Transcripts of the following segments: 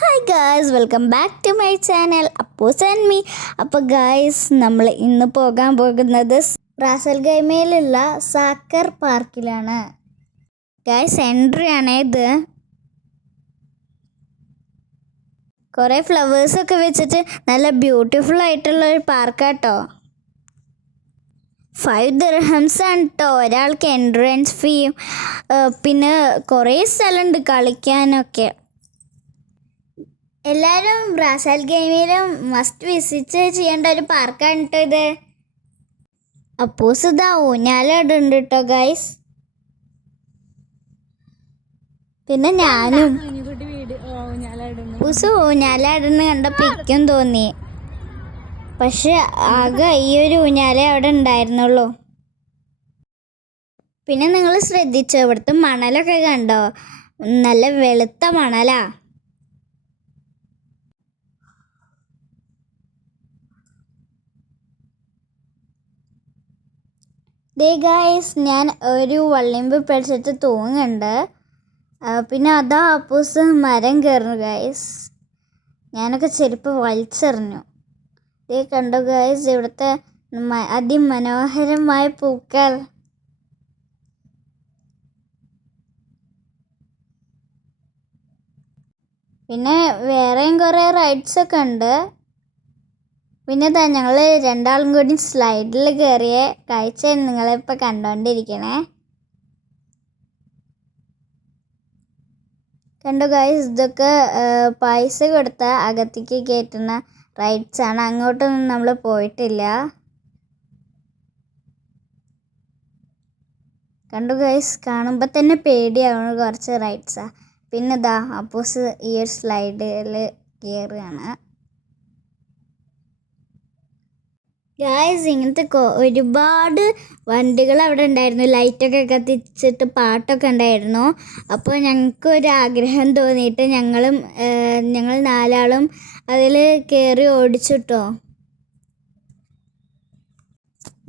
Hi guys, welcome back to my channel Appus and me. അപ്പോൾ guys, നമ്മൾ ഇന്ന് പോകാൻ പോകുന്നത് റാസൽ ഗൈമയിലുള്ള സാക്കർ പാർക്കിലാണ്. ഗായ്സ്, എൻട്രി ആണ് ഇത്. കുറേ ഫ്ലവേഴ്സൊക്കെ വെച്ചിട്ട് നല്ല ബ്യൂട്ടിഫുൾ ആയിട്ടുള്ള ഒരു പാർക്കാട്ടോ. 5 ദിർഹംസ് ആണ് കേട്ടോ ഒരാൾക്ക് എൻട്രൻസ് ഫീയും. പിന്നെ കുറേ സ്ഥലമുണ്ട് കളിക്കാനൊക്കെ. എല്ലാവരും റാസൽ ഗെയിമിലും മസ്റ്റ് വിസിറ്റ് ചെയ്യേണ്ട ഒരു പാർക്കാണ് കേട്ടോ ഇത്. അപ്പൂസ് ഇതാ ഊഞ്ഞാലാടുണ്ട് കേട്ടോ ഗൈസ്. പിന്നെ ഞാനും അപ്പൂസ് ഊഞ്ഞാലാടുന്ന കണ്ടപ്പോൾ ഇരിക്കും തോന്നി. പക്ഷെ ആകെ ഈ ഒരു ഊഞ്ഞാലേ അവിടെ ഉണ്ടായിരുന്നുള്ളൂ. പിന്നെ നിങ്ങൾ ശ്രദ്ധിച്ചോ, ഇവിടുത്തെ മണലൊക്കെ കണ്ടോ? നല്ല വെളുത്ത മണലാ. ദേ ഗായ്സ്, ഞാൻ ഒരു വള്ളിമ്പ് പിടിച്ചിട്ട് തൂങ്ങുന്നുണ്ട്. പിന്നെ അതാ അപ്പൂസ് മരം കയറുന്നു ഗായ്സ്. ഞാനൊക്കെ ചെരുപ്പ് വലിച്ചെറിഞ്ഞു. ദേ കണ്ടോ ഗായ്സ്, ഇവിടുത്തെ അതിമനോഹരമായ പൂക്കൾ. പിന്നെ വേറെയും കുറേ റൈഡ്സൊക്കെ ഉണ്ട്. പിന്നെ ഞങ്ങൾ രണ്ടാളും കൂടി സ്ലൈഡിൽ കയറിയ കാഴ്ചയാണ് നിങ്ങളിപ്പോൾ കണ്ടുകൊണ്ടിരിക്കണേ. കണ്ടു ഗായ്സ്, ഇതൊക്കെ പൈസ കൊടുത്ത അകത്തേക്ക് കയറ്റുന്ന റൈഡ്സാണ്. അങ്ങോട്ടൊന്നും നമ്മൾ പോയിട്ടില്ല. കണ്ടു ഗായ്സ്, കാണുമ്പോൾ തന്നെ പേടിയാവുന്ന കുറച്ച് റൈഡ്സാണ്. പിന്നെ ഇതാ അപ്പൂസ് ഈ ഒരു സ്ലൈഡിൽ കയറുകയാണ്. ഗായ്സ്, ഇങ്ങനത്തെ ഒരുപാട് വണ്ടികൾ അവിടെ ഉണ്ടായിരുന്നു. ലൈറ്റൊക്കെ കത്തിച്ചിട്ട് പാട്ടൊക്കെ ഉണ്ടായിരുന്നു. അപ്പോൾ ഞങ്ങൾക്ക് ഒരു ആഗ്രഹം തോന്നിയിട്ട് ഞങ്ങൾ 4 ആളും അതിൽ കയറി ഓടിച്ചിട്ടോ.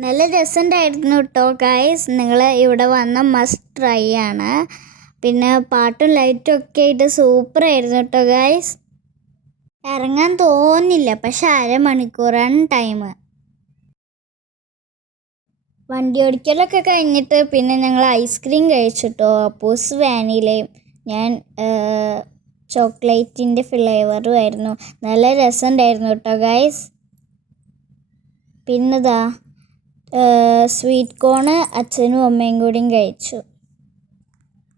നല്ല രസമുണ്ടായിരുന്നു കേട്ടോ ഗായ്സ്. നിങ്ങൾ ഇവിടെ വന്ന മസ്റ്റ് ട്രൈ ആണ്. പിന്നെ പാട്ടും ലൈറ്റും ഒക്കെ ആയിട്ട് സൂപ്പറായിരുന്നു കേട്ടോ ഗായ്സ്. ഇറങ്ങാൻ തോന്നില്ല, പക്ഷെ 1/2 മണിക്കൂറാണ് ടൈം. വണ്ടി ഓടിക്കലൊക്കെ കഴിഞ്ഞിട്ട് പിന്നെ ഞങ്ങൾ ഐസ്ക്രീം കഴിച്ചിട്ടോ. അപ്പൂസ് വാനിലയും ഞാൻ ചോക്ലേറ്റിൻ്റെ ഫ്ലേവറും ആയിരുന്നു. നല്ല രസമുണ്ടായിരുന്നു കേട്ടോ ഗൈസ്. പിന്നെതാ സ്വീറ്റ് കോണ് അച്ഛനും അമ്മയും കൂടിയും കഴിച്ചു.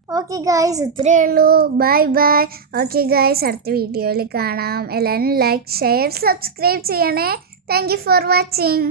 ഓക്കെ ഗൈസ്, ഇത്രയേ ഉള്ളൂ. Bye bye. ഓക്കെ ഗൈസ്, അടുത്ത വീഡിയോയിൽ കാണാം. എല്ലാവരും ലൈക്ക്, ഷെയർ, സബ്സ്ക്രൈബ് ചെയ്യണേ. Thank you for watching.